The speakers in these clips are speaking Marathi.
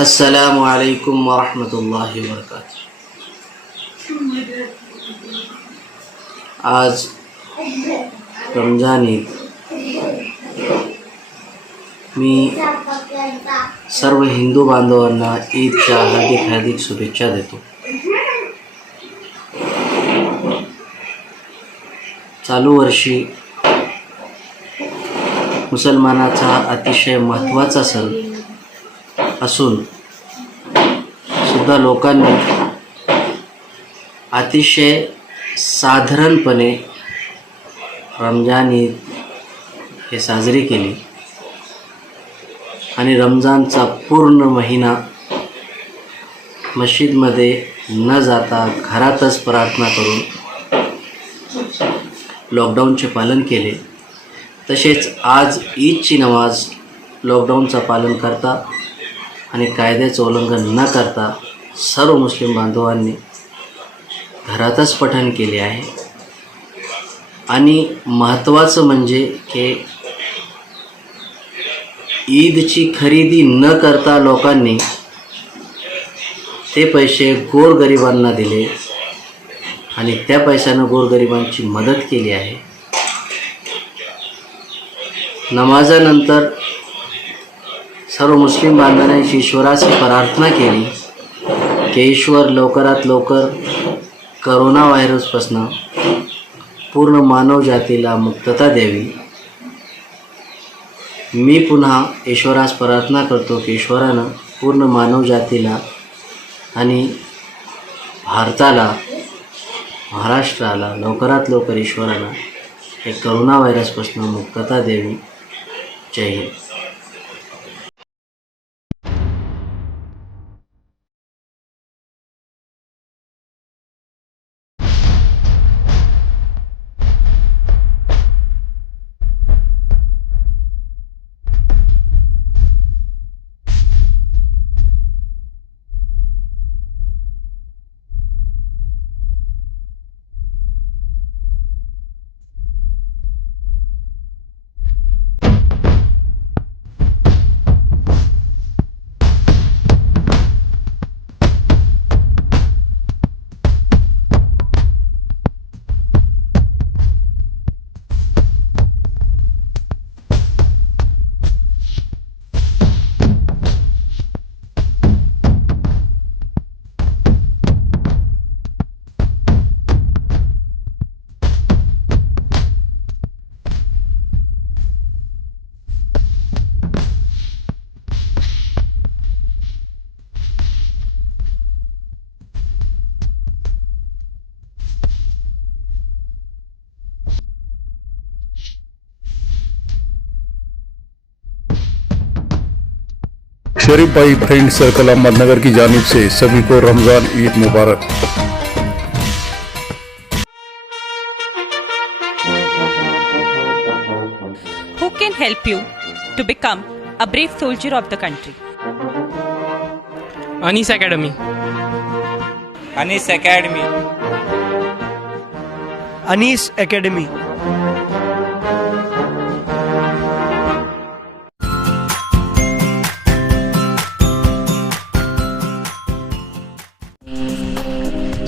अस्सलामु अलैकुम वरहमतुल्लाहि वबरकातुह। आज रमजान ईद। मी सर्व हिंदू बांधवांना ईदच्या हार्दिक शुभेच्छा देतो। चालू वर्षी मुसलमानाचा अतिशय महत्त्वाचा सण असून सुद्धा लोकांनी अतिशय साधारणपणे रमजान ईद हे साजरी केली आणि रमजानचा पूर्ण महिना मस्जिदमध्ये न जाता घरातच प्रार्थना करून लॉकडाऊनचे पालन केले। तसेच आज ईदची नमाज लॉकडाऊनचा पालन करता आणि कायद्याचं उल्लंघन न करता सर्व मुस्लिम बांधवांनी घरातच पठण केले आहे। आणि महत्त्वाचं म्हणजे की ईदची खरेदी न करता लोकांनी ते पैसे गोरगरिबांना दिले आणि त्या पैशानं गोरगरिबांची मदत केली आहे। नमाजानंतर सर्व मुस्लिम बांधवांनी ईश्वराची प्रार्थना केली की ईश्वर लवकरात लवकर करोना व्हायरसपासून पूर्ण मानव जातीला मुक्तता द्यावी। मी पुन्हा ईश्वरास प्रार्थना करतो की ईश्वरानं पूर्ण मानव जातीला आणि भारताला, महाराष्ट्राला लवकरात लवकर ईश्वरानं हे करोना व्हायरसपासून मुक्तता द्यावी। जय हिंद। शरीफ भाई फ्रेंड सर्कल अहमदनगर की जानिब से सभी को रमजान ईद मुबारक। Who can help you to become a brave soldier of the country? Anis Academy. Anis Academy. Anis Academy.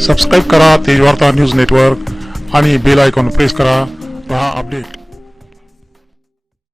Subscribe करा तेज वार्ता न्यूज नेटवर्क आणि बेल आयकॉन प्रेस करा। रहा अपडेट।